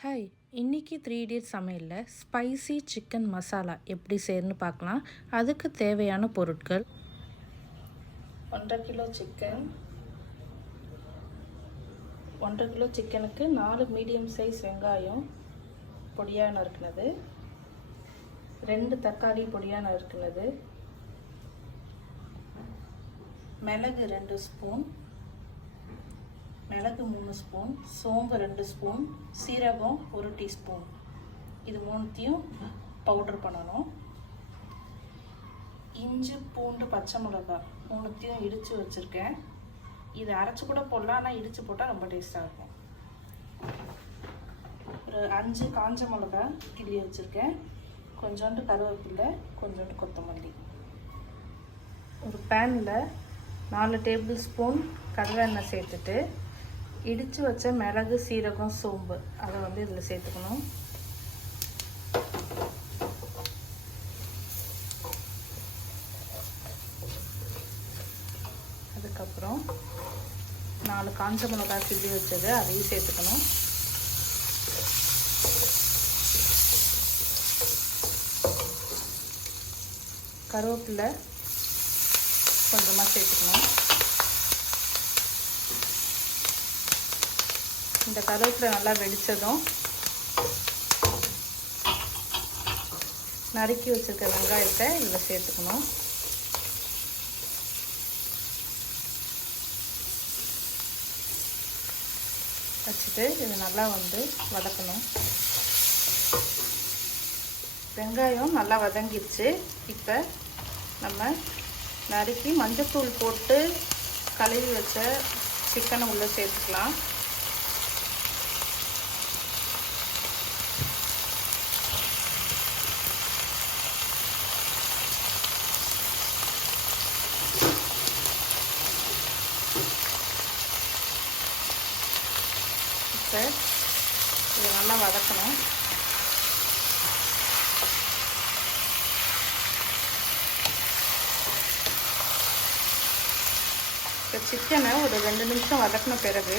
Hi, இன்றைக்கி 3 idiot சமையலில் spicy chicken masala எப்படி செய்யணும்னு பார்க்கலாம். அதுக்கு தேவையான பொருட்கள் 1.5 கிலோ சிக்கன். 1.5 கிலோ சிக்கனுக்கு 4 மீடியம் சைஸ் வெங்காயம் பொடியாக நறுக்குனது, 2 தக்காளி பொடியாக நறுக்குனது, மிளகு 2 ஸ்பூன், மிளகு 3 ஸ்பூன், சோம்பு 2 ஸ்பூன், சீரகம் 1 டீஸ்பூன். இது மூணுத்தையும் பவுடர் பண்ணணும். இஞ்சி, பூண்டு, பச்சை மிளகாய் மூணுத்தையும் இடித்து வச்சுருக்கேன். இது அரைச்சி கூட போடலாம், ஆனால் இடித்து போட்டால் ரொம்ப டேஸ்ட்டாக இருக்கும். ஒரு 5 காஞ்ச மிளகாய் கிள்ளி வச்சுருக்கேன். கொஞ்சோண்டு கருவேப்பிலை, கொஞ்சோண்டு கொத்தமல்லி. ஒரு பேனில் 4 டேபிள் ஸ்பூன் கடலை எண்ணெய் சேர்த்துட்டு இடித்து வச்ச மிளகு, சீரகம், சோம்பு அதை இதில் சேர்த்துக்கணும். அதுக்கப்புறம் 4 காஞ்ச மிளகாய் கிள்ளி வச்சது அதையும் சேர்த்துக்கணும். கருவேப்பிலை கொஞ்சமாக சேர்த்துக்கணும். இந்த கருவேப்பிலை நல்லா வெடித்ததும் நறுக்கி வச்சுருக்க வெங்காயத்தை இதில் சேர்த்துக்கணும். வச்சுட்டு இது நல்லா வதக்கணும். வெங்காயம் நல்லா வதங்கிடுச்சு. இப்போ நம்ம நறுக்கி மஞ்சத்தூள் போட்டு கழுவி வச்ச சிக்கனை உள்ளே சேர்த்துக்கலாம். இப்போ இதை நல்லா வதக்கணும். இப்போ சிக்கனை ஒரு 2 நிமிஷம் வதக்கின பிறகு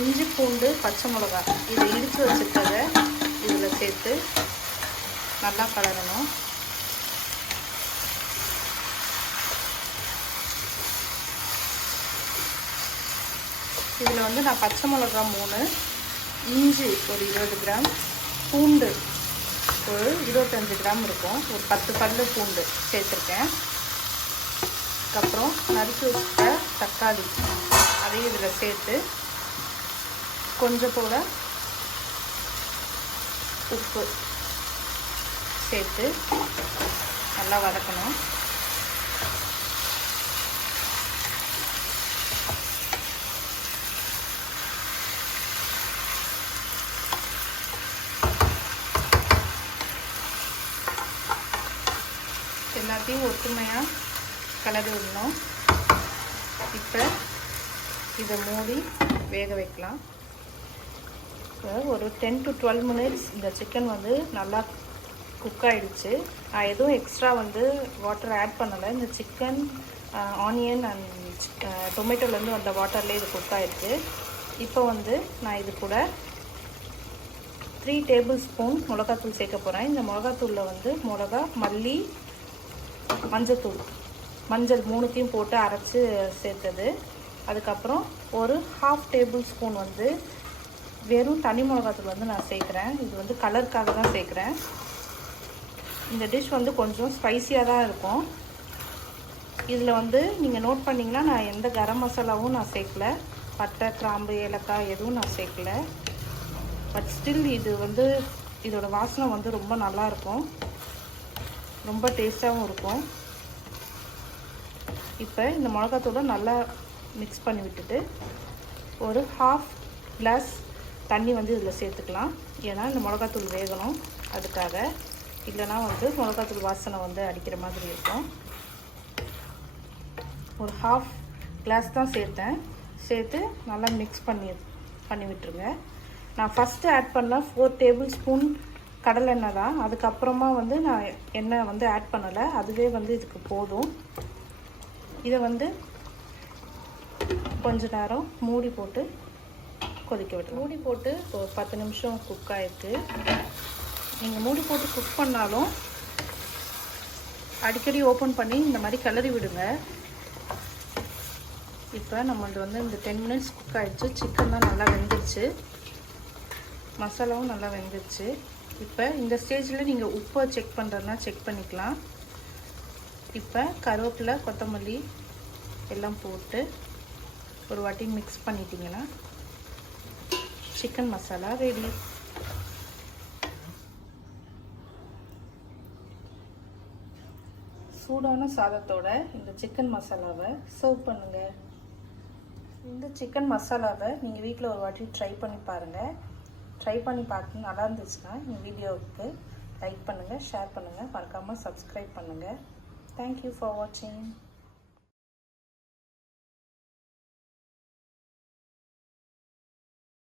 இஞ்சி, பூண்டு, பச்சை மிளகாய் இதை இடித்து வச்சுருக்கதை இதில் சேர்த்து நல்லா கலரணும். இதில் நான் பச்சை மிளகாய் 3, இஞ்சி ஒரு 20 கிராம், பூண்டு ஒரு 25 கிராம் இருக்கும், ஒரு 10 பல்லு பூண்டு சேர்த்துருக்கேன். அதுக்கப்புறம் நறுக்கி வச்சுட்ட தக்காளி அதையும் இதில் சேர்த்து கொஞ்சம் போல உப்பு சேர்த்து நல்லா வதக்கணும். எல்லாத்தையும் ஒற்றுமையாக கலரி விடணும். இப்போ இதை மூடி வேக வைக்கலாம். இப்போ ஒரு 10 to 12 மினிட்ஸ் இந்த சிக்கன் நல்லா குக் ஆகிடுச்சு. நான் எதுவும் எக்ஸ்ட்ரா வாட்டர் ஆட் பண்ணலை. இந்த சிக்கன், ஆனியன் அண்ட் டொமேட்டோலேருந்து வந்த வாட்டர்லேயே இது குக் ஆகிடுச்சு. இப்போ நான் இது கூட 3 டேபிள் ஸ்பூன் மிளகாத்தூள் சேர்க்க போகிறேன். இந்த மிளகாத்தூளில் மிளகா, மல்லி, மஞ்சள் மூணுத்தையும் போட்டு அரைச்சி சேர்த்தது. அதுக்கப்புறம் ஒரு 1/2 டேபிள் ஸ்பூன் வெறும் தனி மிளகாத்தூள் நான் சேர்க்குறேன். இது கலருக்காக தான் சேர்க்குறேன். இந்த டிஷ் கொஞ்சம் ஸ்பைஸியாக தான் இருக்கும். இதில் நீங்கள் நோட் பண்ணிங்கன்னா நான் எந்த கரம் மசாலாவும் நான் சேர்க்கல, பட்டை, கிராம்பு, ஏலக்காய் எதுவும் நான் சேர்க்கல. பட் ஸ்டில் இது இதோட வாசனை ரொம்ப நல்லாயிருக்கும், ரொம்ப டேஸ்ட்டாகவும் இருக்கும். இப்போ இந்த மிளகாத்தூளை நல்லா மிக்ஸ் பண்ணி விட்டுட்டு ஒரு 1/2 கிளாஸ் தண்ணி இதில் சேர்த்துக்கலாம். ஏன்னா இந்த மிளகாத்தூள் வேகணும், அதுக்காக. இல்லைனா மிளகாத்தூள் வாசனை அடிக்கிற மாதிரி இருக்கும். ஒரு 1/2 கிளாஸ் தான் சேர்த்து நல்லா மிக்ஸ் பண்ணி விட்டுருங்க. நான் ஃபஸ்ட்டு ஆட் பண்ண 4 டேபிள் ஸ்பூன் கடலை எண்ணெய் தான். அதுக்கப்புறமா நான் எண்ணெய் ஆட் பண்ணலை. அதுவே இதுக்கு போதும். இதை கொஞ்ச நேரம் மூடி போட்டு கொதிக்க விடலாம். மூடி போட்டு ஒரு 10 நிமிஷம் குக் ஆகிருக்கு. நீங்கள் மூடி போட்டு குக் பண்ணாலும் அடிக்கடி ஓப்பன் பண்ணி இந்த மாதிரி கிளறி விடுங்க. இப்போ நம்மளது வந்து இந்த 10 மினிட்ஸ் குக் ஆகிடுச்சு. சிக்கன்லாம் நல்லா வெந்துருச்சு, மசாலாவும் நல்லா வெந்துருச்சு. இப்போ இந்த ஸ்டேஜில் நீங்கள் உப்பை செக் பண்ணுறதுனா செக் பண்ணிக்கலாம். இப்போ கருவேப்பிலை, கொத்தமல்லி எல்லாம் போட்டு ஒரு வாட்டி மிக்ஸ் பண்ணிட்டீங்கன்னா சிக்கன் மசாலா ரெடி. சூடான சாதத்தோட இந்த சிக்கன் மசாலாவை சர்வ் பண்ணுங்கள். இந்த சிக்கன் மசாலாவை நீங்கள் வீட்டில் ஒரு வாட்டி ட்ரை பண்ணி பாருங்கள். ட்ரை பண்ணி பார்த்து நல்லா இருந்துச்சுன்னா இந்த வீடியோவுக்கு லைக் பண்ணுங்கள், ஷேர் பண்ணுங்கள், மறக்காமல் சப்ஸ்கிரைப் பண்ணுங்கள். தேங்க்யூ ஃபார் வாட்சிங்.